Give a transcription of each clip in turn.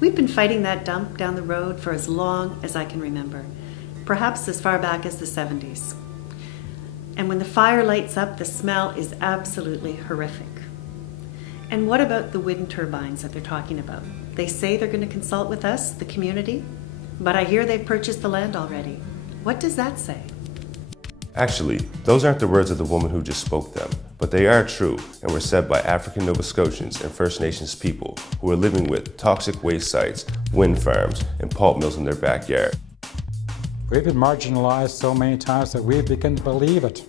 We've been fighting that dump down the road for as long as I can remember, perhaps as far back as the 70s. And when the fire lights up, the smell is absolutely horrific. And what about the wind turbines that they're talking about? They say they're going to consult with us, the community, but I hear they've purchased the land already. What does that say? Actually, those aren't the words of the woman who just spoke them, but they are true and were said by African Nova Scotians and First Nations people who are living with toxic waste sites, wind farms, and pulp mills in their backyard. We've been marginalized so many times that we begin to believe it.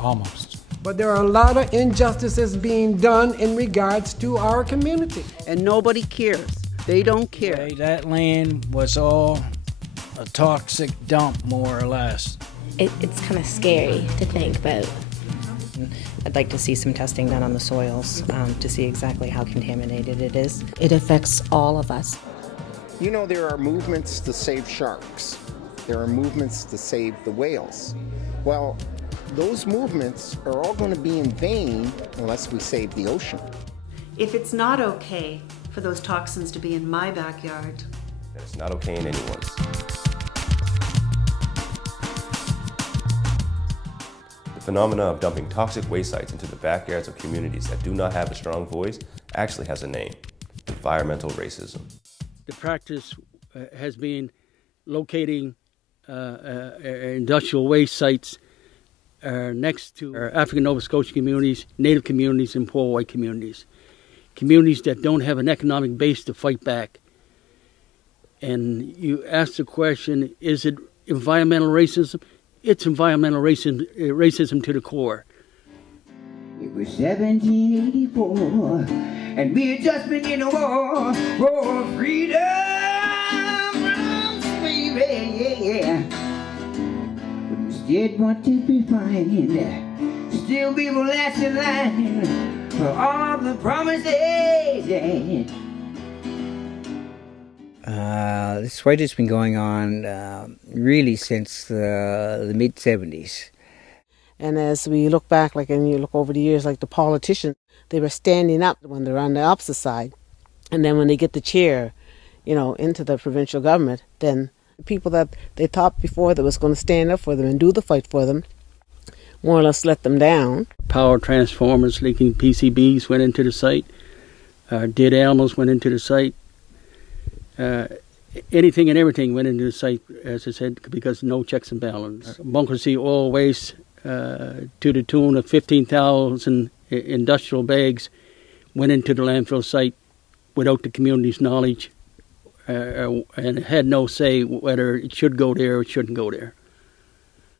Almost. But there are a lot of injustices being done in regards to our community. And nobody cares. They don't care. That land was all a toxic dump, more or less. It's kind of scary to think about. I'd like to see some testing done on the soils to see exactly how contaminated it is. It affects all of us. You know, there are movements to save sharks. There are movements to save the whales. Well, those movements are all going to be in vain unless we save the ocean. If it's not okay for those toxins to be in my backyard, then it's not okay in anyone's. The phenomena of dumping toxic waste sites into the backyards of communities that do not have a strong voice actually has a name: environmental racism. The practice has been locating industrial waste sites next to our African Nova Scotian communities, Native communities, and poor white communities. Communities that don't have an economic base to fight back. And you ask the question, is it environmental racism? It's environmental racism to the core. It was 1784, and we had just been in a war for freedom from slavery, yeah. But instead what did we find? Still we will last in line for all the promises, yeah. This fight has been going on really since the mid-70s. And as we look back, and you look over the years, like the politicians, they were standing up when they're on the opposite side. And then when they get the chair, into the provincial government, then the people that they thought before that was going to stand up for them and do the fight for them, more or less let them down. Power transformers leaking PCBs went into the site. Dead animals went into the site. Anything and everything went into the site, as I said, because no checks and balance. Bunker C oil waste to the tune of 15,000 industrial bags went into the landfill site without the community's knowledge and had no say whether it should go there or it shouldn't go there.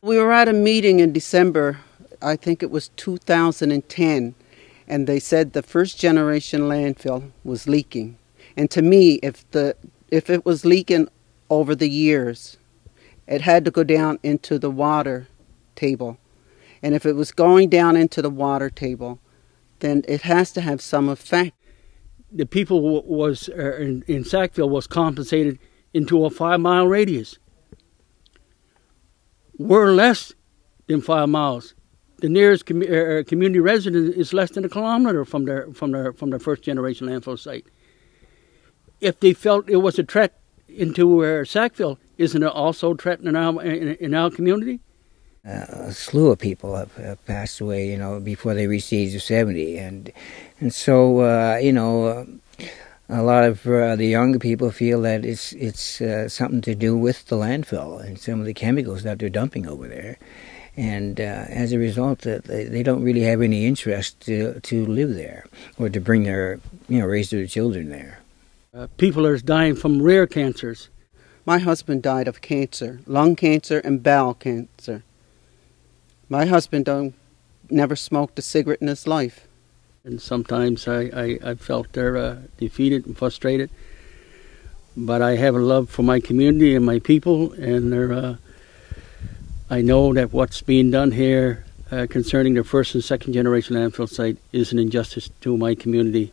We were at a meeting in December, I think it was 2010, and they said the first generation landfill was leaking. And to me, if it was leaking over the years, it had to go down into the water table. And if it was going down into the water table, then it has to have some effect. The people in Sackville was compensated into a 5-mile radius. We're less than 5 miles. The nearest community resident is less than a kilometer from their first generation landfill site. If they felt it was a threat into Sackville, isn't it also a threat in our community? A slew of people have passed away, before they reached the age of 70, and so a lot of the younger people feel that it's something to do with the landfill and some of the chemicals that they're dumping over there, and as a result, they don't really have any interest to live there or to bring raise their children there. People are dying from rare cancers. My husband died of cancer, lung cancer and bowel cancer. My husband never smoked a cigarette in his life. And sometimes I felt they're defeated and frustrated. But I have a love for my community and my people, and I know that what's being done here concerning the first and second generation landfill site is an injustice to my community.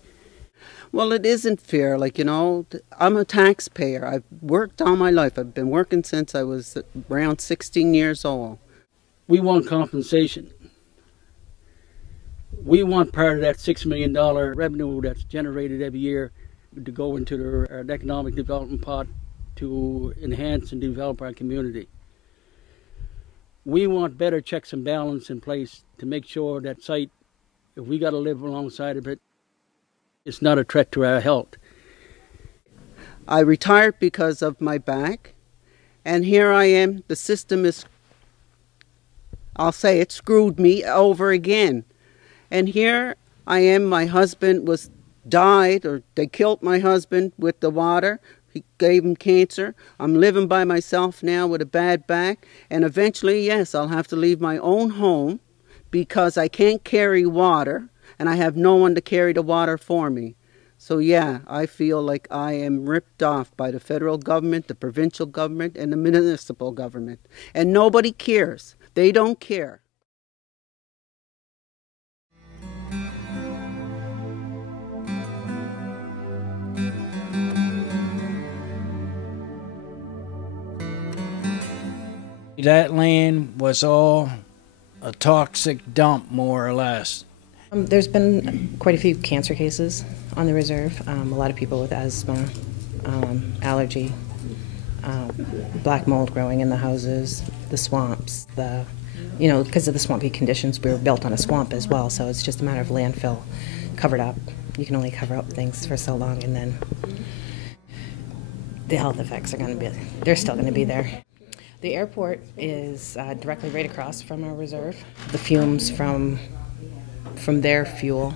Well, it isn't fair. I'm a taxpayer. I've worked all my life. I've been working since I was around 16 years old. We want compensation. We want part of that $6 million revenue that's generated every year to go into our economic development pot to enhance and develop our community. We want better checks and balance in place to make sure that site, if we got to live alongside of it, it's not a threat to our health. I retired because of my back, and here I am. The system is, I'll say it screwed me over again. And here I am, my husband died, or they killed my husband with the water. He gave him cancer. I'm living by myself now with a bad back. And eventually, yes, I'll have to leave my own home because I can't carry water and I have no one to carry the water for me. So yeah, I feel like I am ripped off by the federal government, the provincial government, and the municipal government. And nobody cares. They don't care. That land was all a toxic dump, more or less. There's been quite a few cancer cases on the reserve. A lot of people with asthma, allergy, black mold growing in the houses, the swamps, because of the swampy conditions, we were built on a swamp as well, so it's just a matter of landfill covered up. You can only cover up things for so long, and then the health effects are they're still going to be there. The airport is directly right across from our reserve. The fumes from their fuel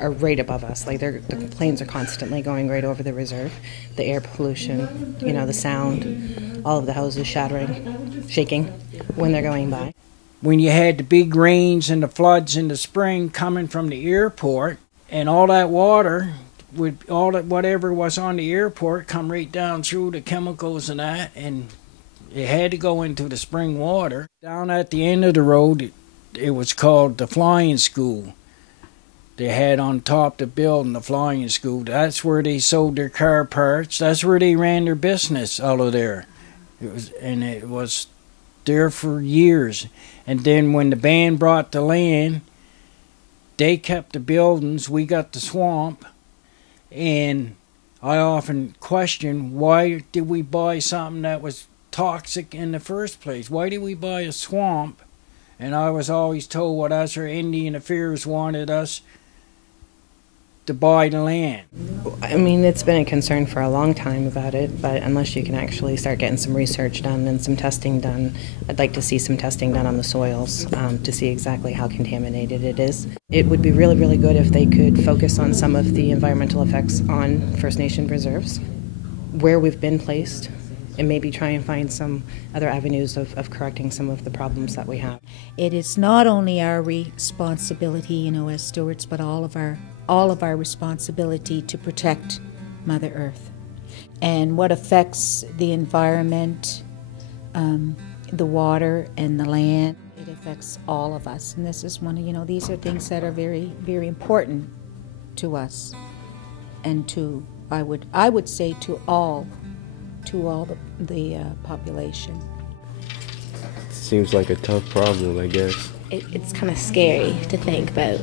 are right above us. Like the planes are constantly going right over the reserve. The air pollution, the sound, all of the houses shaking when they're going by. When you had the big rains and the floods in the spring coming from the airport, and all that water, whatever was on the airport, come right down through the chemicals and that, and it had to go into the spring water. Down at the end of the road, it was called the flying school. They had on top the building the flying school. That's where they sold their car parts. That's where they ran their business out of there. It was there for years. And then when the band brought the land, they kept the buildings. We got the swamp. And I often question, why did we buy something that was toxic in the first place? Why did we buy a swamp? And I was always told what us or Indian Affairs wanted us to buy the land. I mean, it's been a concern for a long time about it, but unless you can actually start getting some research done and some testing done, I'd like to see some testing done on the soils to see exactly how contaminated it is. It would be really, really good if they could focus on some of the environmental effects on First Nation reserves, where we've been placed, and maybe try and find some other avenues of correcting some of the problems that we have. It is not only our responsibility, as stewards, but all of our responsibility to protect Mother Earth. And what affects the environment, the water and the land, it affects all of us. And this is one of, these are things that are very, very important to us, and to, I would say, to all the population. Seems like a tough problem, I guess. It's kind of scary to think about.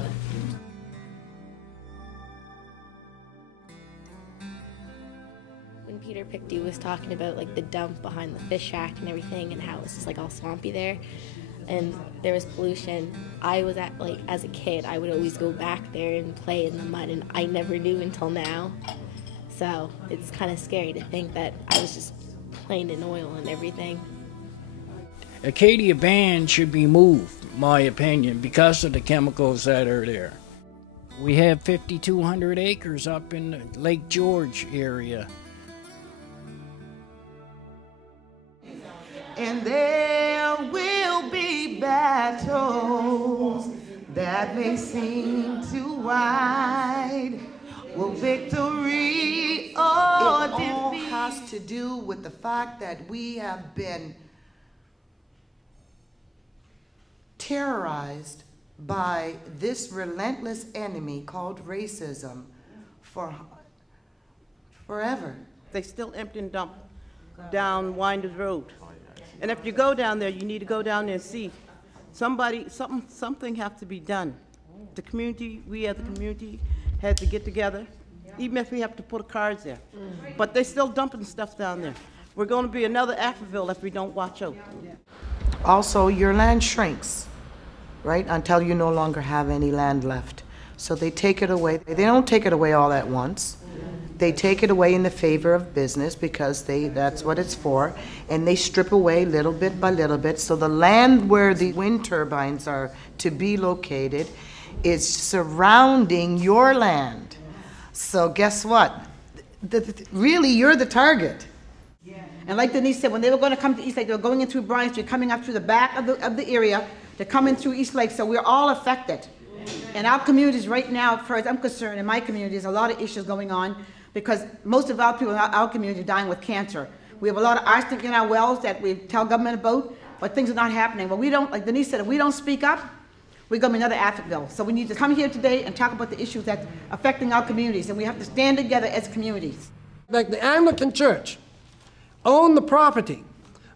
When Peter Pictou was talking about the dump behind the fish shack and everything, and how it was just all swampy there, and there was pollution, I was as a kid, I would always go back there and play in the mud, and I never knew until now. So it's kind of scary to think that I was just playing in oil and everything. Acadia band should be moved, my opinion, because of the chemicals that are there. We have 5,200 acres up in the Lake George area. And there will be battles that may seem too wide. Will victory or defeat? It all has to do with the fact that we have been terrorized by this relentless enemy called racism for forever. They still empty and dump down Winders Road. And if you go down there, you need to go down there and see something have to be done. The community, we as a community, had to get together, even if we have to put cars there. But they're still dumping stuff down there. We're going to be another Ackerville if we don't watch out. Also, your land shrinks, right, until you no longer have any land left. So they take it away. They don't take it away all at once. They take it away in the favor of business because that's what it's for, and they strip away little bit by little bit. So the land where the wind turbines are to be located is surrounding your land. So guess what? Really, you're the target. And like Denise said, when they were going to come to East Lake, they were going in through Bryan Street, coming up through the back of the area to come in through East Lake. So we're all affected. And our communities right now, as far as I'm concerned, in my community, there's a lot of issues going on because most of our people in our community are dying with cancer. We have a lot of arsenic in our wells that we tell government about, but things are not happening. But we don't, like Denise said, if we don't speak up, we're going to be another Atherville. So we need to come here today and talk about the issues that are affecting our communities, and we have to stand together as communities. Like the Anglican Church own the property,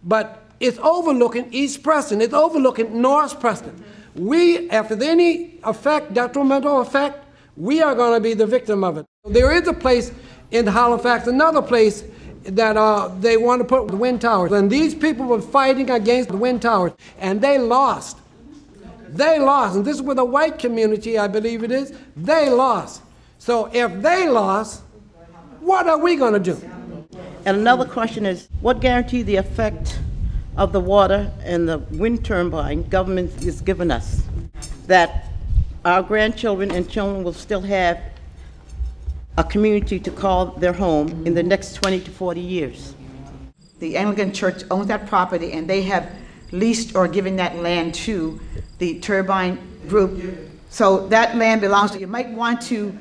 but it's overlooking East Preston, it's overlooking North Preston. We, after any effect, detrimental effect, we are going to be the victim of it. There is a place in Halifax, another place that they want to put the wind towers, and these people were fighting against the wind towers, and they lost. They lost, and this is with a white community, I believe it is. They lost. So if they lost, what are we going to do? And another question is, what guarantee the effect of the water and the wind turbine government is giving us, that our grandchildren and children will still have a community to call their home in the next 20 to 40 years? The Anglican Church owns that property, and they have leased or given that land to the turbine group. So that land belongs to you. You might want to,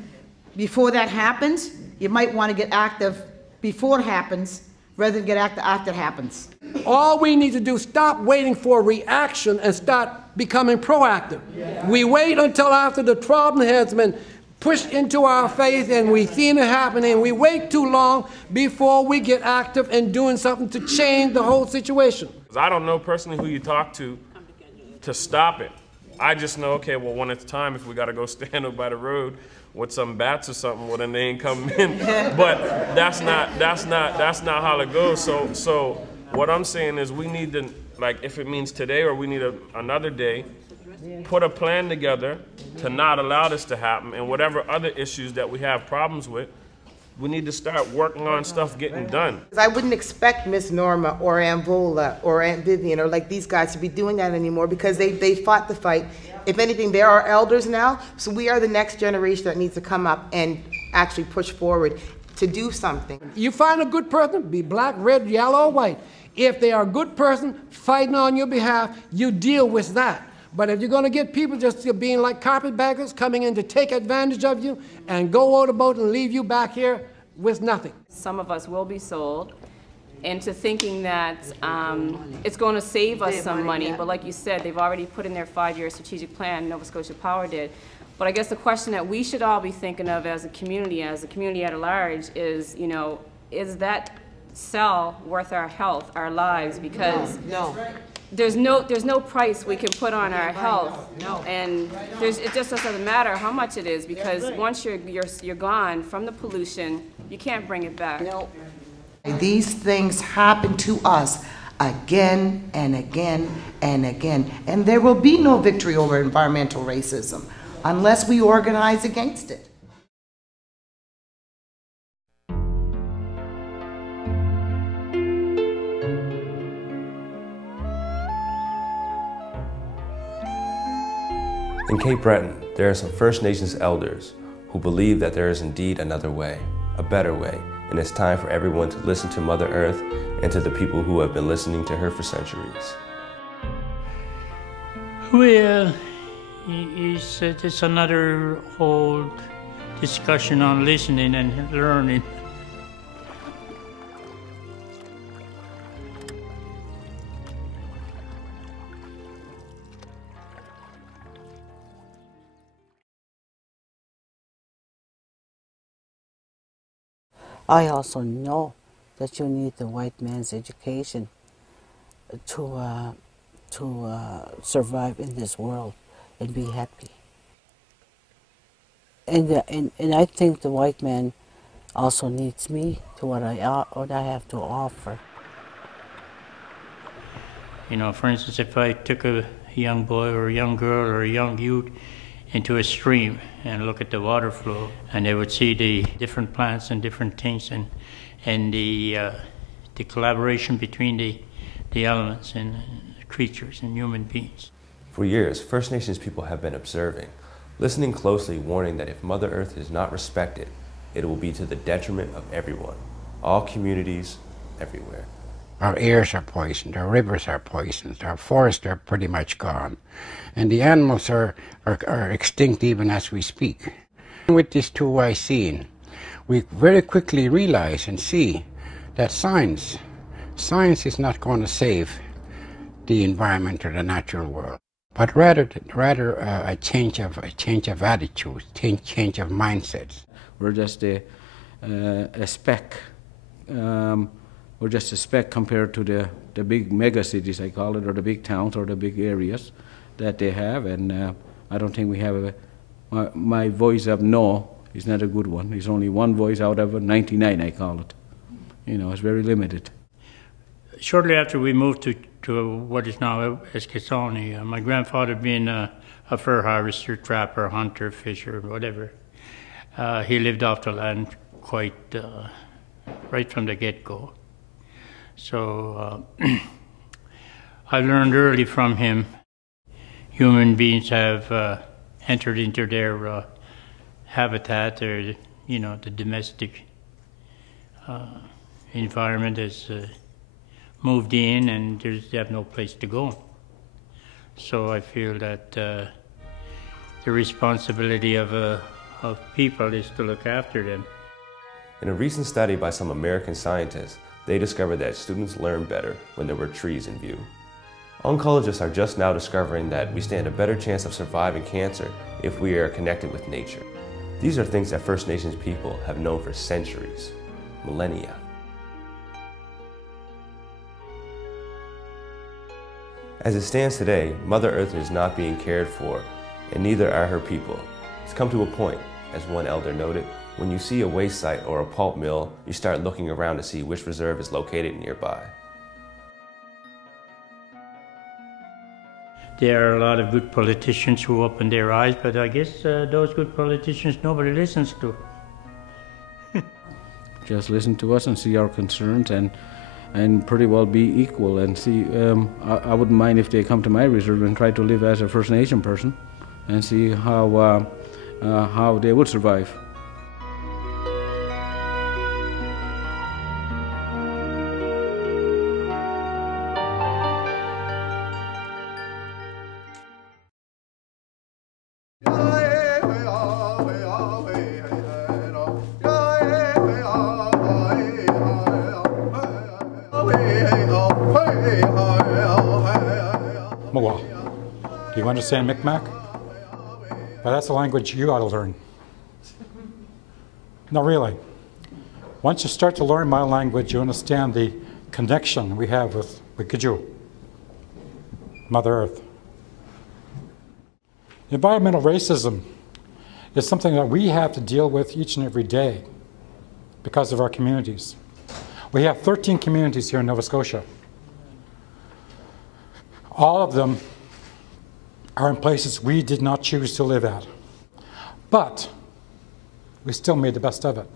before that happens, you might want to get active before it happens rather than get active after it happens. All we need to do is stop waiting for a reaction and start becoming proactive. Yeah. We wait until after the problem has been pushed into our face and we've seen it happening. We wait too long before we get active and doing something to change the whole situation. I don't know personally who you talk to stop it. I just know, okay, well, when it's time, if we got to go stand up by the road with some bats or something, well, then they ain't coming in. But that's not how it goes. So what I'm saying is we need to, like, if it means today or we need another day, put a plan together to not allow this to happen, and whatever other issues that we have problems with, we need to start working on stuff getting done. I wouldn't expect Miss Norma or Amvola or Aunt Vivian or like these guys to be doing that anymore because they fought the fight. If anything, they are elders now, so we are the next generation that needs to come up and actually push forward to do something. You find a good person, be black, red, yellow, or white. If they are a good person fighting on your behalf, you deal with that. But if you're going to get people just being like carpetbaggers, coming in to take advantage of you and go out the boat and leave you back here with nothing. Some of us will be sold into thinking that it's going to save us some money. But like you said, they've already put in their 5-year strategic plan, Nova Scotia Power did. But I guess the question that we should all be thinking of as a community at large is, you know, is that cell worth our health, our lives? Because no. There's no price we can put on our health, and it just doesn't matter how much it is, because once you're gone from the pollution, you can't bring it back. No. These things happen to us again and again and again, and there will be no victory over environmental racism unless we organize against it. In Cape Breton, there are some First Nations elders who believe that there is indeed another way, a better way, and it's time for everyone to listen to Mother Earth and to the people who have been listening to her for centuries. Well, it's another old discussion on listening and learning. I also know that you need the white man's education to survive in this world and be happy. And I think the white man also needs me to what I have to offer. You know, for instance, if I took a young boy or a young girl or a young youth into a stream and look at the water flow, and they would see the different plants and different things, and the collaboration between the elements and creatures and human beings. For years, First Nations people have been observing, listening closely, warning that if Mother Earth is not respected, it will be to the detriment of everyone, all communities, everywhere. Our airs are poisoned, our rivers are poisoned, our forests are pretty much gone, and the animals are extinct even as we speak. With this two-eye seeing, we very quickly realize and see that science is not going to save the environment or the natural world, but rather a change of attitude, change of mindsets. We're just a speck. We're just a speck compared to the big mega cities, I call it, or the big towns or the big areas that they have. And I don't think we have my voice of no is not a good one. There's only one voice out of 99, I call it. You know, it's very limited. Shortly after we moved to what is now Scotian, my grandfather being a fur harvester, trapper, hunter, fisher, whatever, he lived off the land quite right from the get-go. So I learned early from him, human beings have entered into their habitat, or the domestic environment has moved in, and they have no place to go. So I feel that the responsibility of people is to look after them. In a recent study by some American scientists, they discovered that students learn better when there were trees in view. Oncologists are just now discovering that we stand a better chance of surviving cancer if we are connected with nature. These are things that First Nations people have known for centuries, millennia. As it stands today, Mother Earth is not being cared for, and neither are her people. It's come to a point, as one elder noted, when you see a waste site or a pulp mill, you start looking around to see which reserve is located nearby. There are a lot of good politicians who open their eyes, but I guess those good politicians nobody listens to. Just listen to us and see our concerns and pretty well be equal and see. I wouldn't mind if they come to my reserve and try to live as a First Nation person and see how they would survive. Do you understand Mi'kmaq? Well, that's a language you ought to learn. No, really. Once you start to learn my language, you understand the connection we have with Giju, Mother Earth. Environmental racism is something that we have to deal with each and every day because of our communities. We have 13 communities here in Nova Scotia. All of them are in places we did not choose to live at. But we still made the best of it.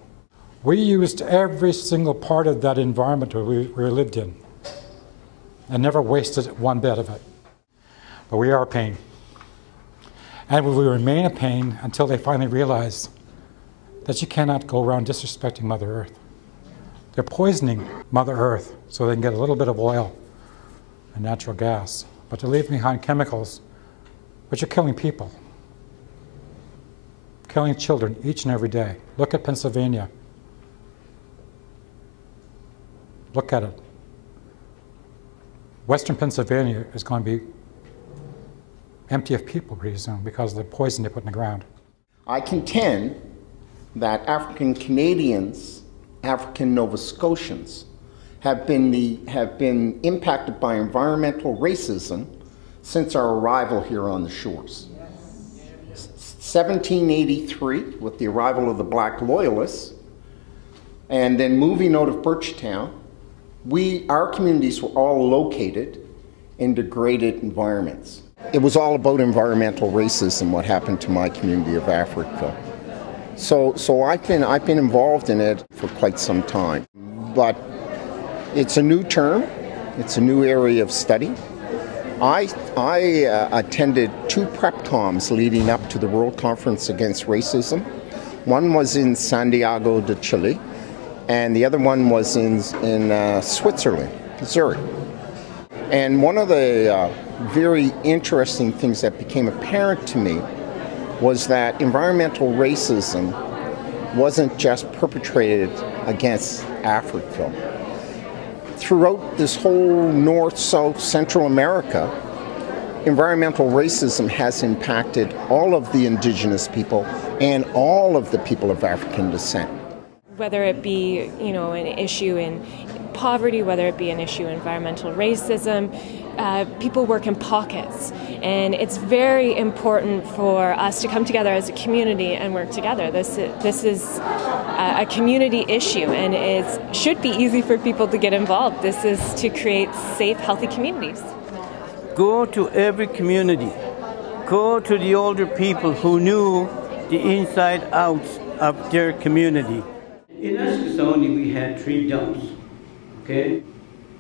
We used every single part of that environment we lived in and never wasted one bit of it. But we are a pain. And we will remain a pain until they finally realize that you cannot go around disrespecting Mother Earth. They're poisoning Mother Earth so they can get a little bit of oil and natural gas. But they're leaving behind chemicals which are killing people, killing children each and every day. Look at Pennsylvania. Look at it. Western Pennsylvania is going to be empty of people pretty soon because of the poison they put in the ground. I contend that African Canadians, African Nova Scotians, have been impacted by environmental racism since our arrival here on the shores. 1783 with the arrival of the Black Loyalists, and then moving out of Birchtown, our communities were all located in degraded environments. It was all about environmental racism, what happened to my community of Africville. So I've been involved in it for quite some time. But it's a new term, it's a new area of study. I attended 2 prep comms leading up to the World Conference Against Racism. One was in Santiago de Chile, and the other one was in Switzerland, Zurich. And one of the very interesting things that became apparent to me was that environmental racism wasn't just perpetrated against Africville. Throughout this whole North, South, Central America, environmental racism has impacted all of the indigenous people and all of the people of African descent. Whether it be, an issue in poverty, whether it be an issue in environmental racism, people work in pockets, and it's very important for us to come together as a community and work together. This is a community issue, and it should be easy for people to get involved. This is to create safe, healthy communities. Go to every community. Go to the older people who knew the inside outs of their community. In Scotian, we had 3 dumps, okay?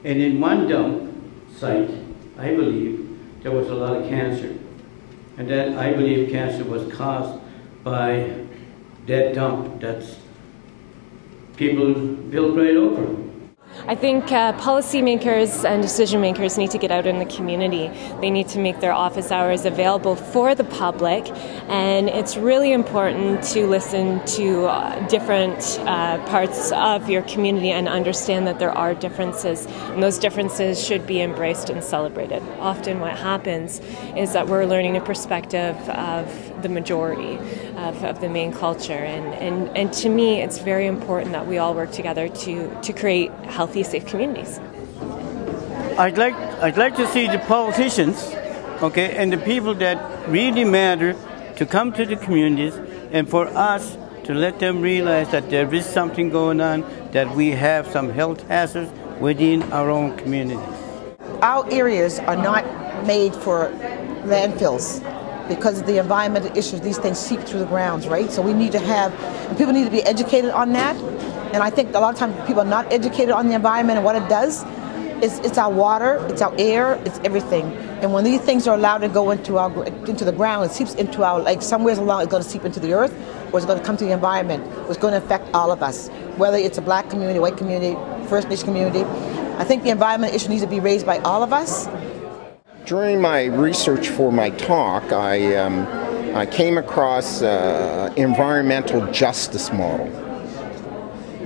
And in one dump site, I believe, there was a lot of cancer. And that, I believe, cancer was caused by that dump that's people built right over. I think policymakers and decision makers need to get out in the community. They need to make their office hours available for the public, and it's really important to listen to different parts of your community and understand that there are differences, and those differences should be embraced and celebrated. Often what happens is that we're learning a perspective of the majority of the main culture, and to me it's very important that we all work together to create healthy, safe communities. I'd like to see the politicians, okay, and the people that really matter to come to the communities, and for us to let them realize that there is something going on, that we have some health hazards within our own communities. Our areas are not made for landfills because of the environmental issues. These things seep through the grounds, right? So we need to have, and people need to be educated on that. And I think a lot of times people are not educated on the environment and what it does. It's our water, it's our air, it's everything. And when these things are allowed to go into the ground, it seeps into our, like somewhere along it's going to seep into the earth, or it's going to come to the environment. It's going to affect all of us, whether it's a black community, white community, First Nation community. I think the environment issue needs to be raised by all of us. During my research for my talk, I came across environmental justice model.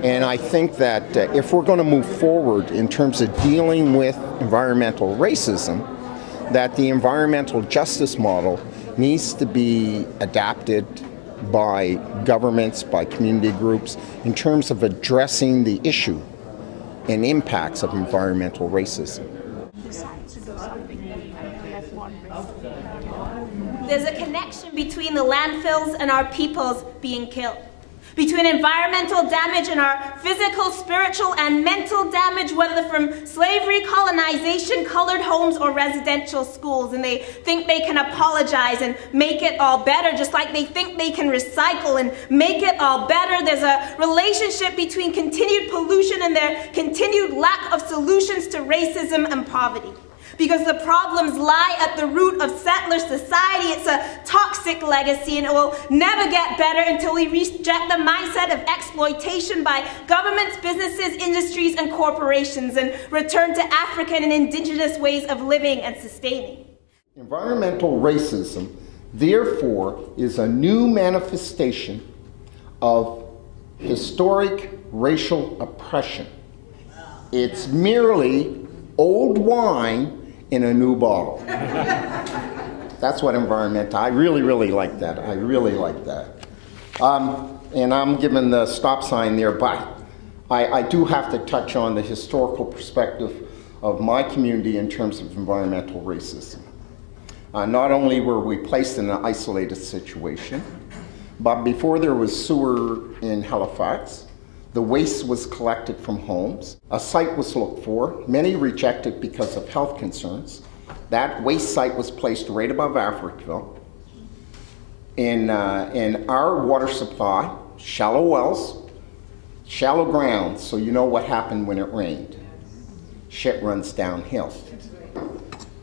And I think that if we're going to move forward in terms of dealing with environmental racism, that the environmental justice model needs to be adapted by governments, by community groups, in terms of addressing the issue and impacts of environmental racism. There's a connection between the landfills and our peoples being killed, between environmental damage and our physical, spiritual, and mental damage, whether from slavery, colonization, colored homes, or residential schools. And they think they can apologize and make it all better, just like they think they can recycle and make it all better. There's a relationship between continued pollution and their continued lack of solutions to racism and poverty. Because the problems lie at the root of settler society. It's a toxic legacy, and it will never get better until we reject the mindset of exploitation by governments, businesses, industries, and corporations, and return to African and indigenous ways of living and sustaining. Environmental racism, therefore, is a new manifestation of historic racial oppression. It's merely old wine in a new bottle. That's what environmental, I really like that. I really like that. And I'm given the stop sign there, but I do have to touch on the historical perspective of my community in terms of environmental racism. Not only were we placed in an isolated situation, but before there was sewer in Halifax, the waste was collected from homes. A site was looked for, many rejected because of health concerns. That waste site was placed right above Africville. In our water supply, shallow wells, shallow ground, so you know what happened when it rained. Shit runs downhill.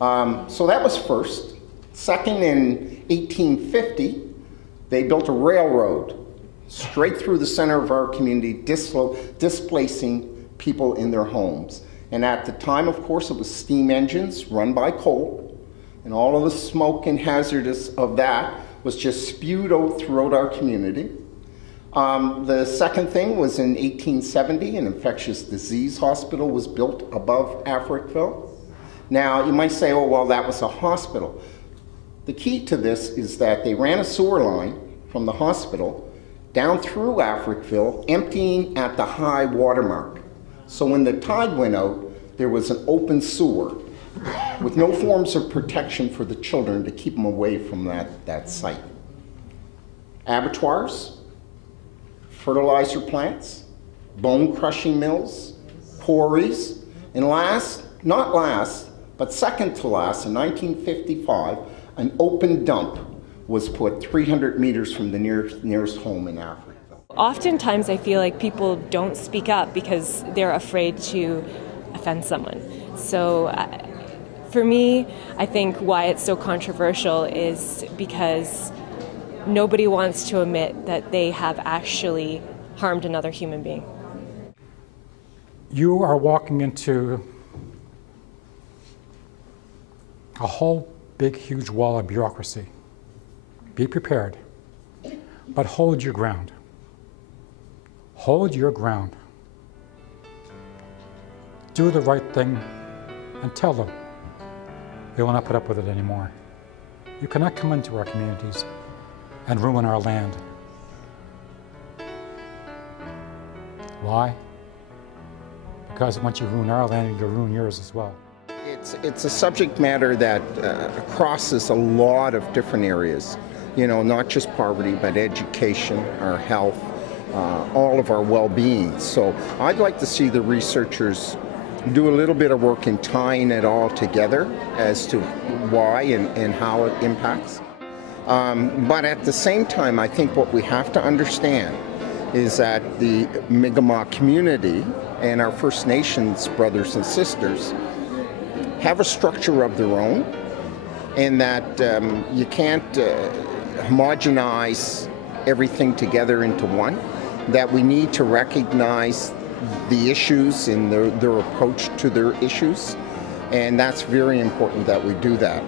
So that was first. Second, in 1850, they built a railroad straight through the center of our community, displacing people in their homes. And at the time, of course, it was steam engines run by coal, and all of the smoke and hazardous of that was just spewed out throughout our community. The second thing was in 1870, an infectious disease hospital was built above Africville. Now, you might say, oh, well, that was a hospital. The key to this is that they ran a sewer line from the hospital down through Africville, emptying at the high water mark. So when the tide went out, there was an open sewer with no forms of protection for the children to keep them away from that site. Abattoirs, fertilizer plants, bone crushing mills, quarries, and last, not last, but second to last, in 1955, an open dump was put 300 meters from the nearest home in Africa. Oftentimes I feel like people don't speak up because they're afraid to offend someone. So for me, I think why it's so controversial is because nobody wants to admit that they have actually harmed another human being. You are walking into a whole big, huge wall of bureaucracy. Be prepared, but hold your ground. Hold your ground. Do the right thing and tell them they will not put up with it anymore. You cannot come into our communities and ruin our land. Why? Because once you ruin our land, you'll ruin yours as well. It's a subject matter that crosses a lot of different areas. You know, not just poverty, but education, our health, all of our well-being. So I'd like to see the researchers do a little bit of work in tying it all together as to why and how it impacts. But at the same time, I think what we have to understand is that the Mi'kmaq community and our First Nations brothers and sisters have a structure of their own, and that you can't homogenize everything together into one, that we need to recognize the issues and their approach to their issues, and that's very important that we do that.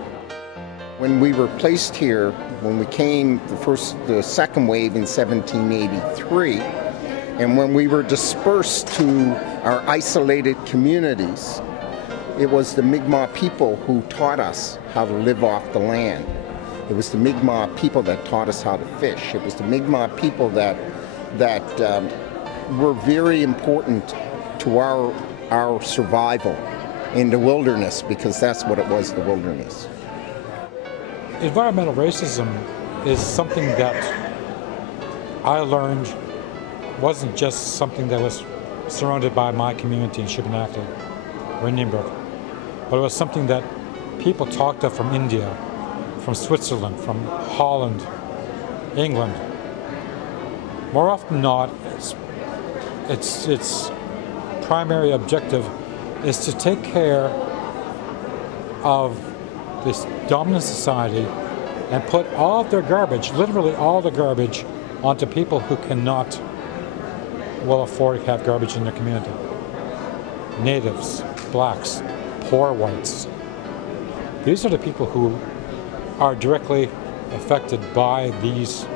When we were placed here, when we came the second wave in 1783, and when we were dispersed to our isolated communities, it was the Mi'kmaq people who taught us how to live off the land. It was the Mi'kmaq people that taught us how to fish. It was the Mi'kmaq people that were very important to our survival in the wilderness, because that's what it was, the wilderness. Environmental racism is something that I learned wasn't just something that was surrounded by my community in Shubenacadie or in Brook, but it was something that people talked of from India, from Switzerland, from Holland, England. More often than not, its primary objective is to take care of this dominant society and put all of their garbage, literally all the garbage, onto people who cannot well afford to have garbage in their community. Natives, blacks, poor whites. These are the people who are directly affected by these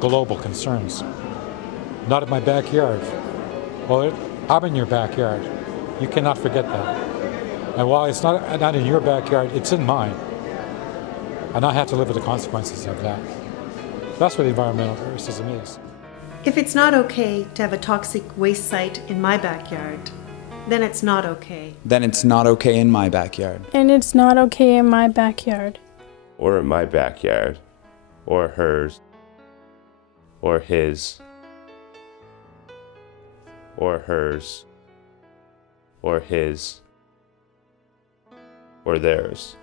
global concerns. Not in my backyard. Well, I'm in your backyard. You cannot forget that. And while it's not in your backyard, it's in mine. And I have to live with the consequences of that. That's what environmental racism is. If it's not okay to have a toxic waste site in my backyard, then it's not okay. Then it's not okay in my backyard. And it's not okay in my backyard. Or in my backyard. Or hers. Or his. Or hers. Or his. Or theirs.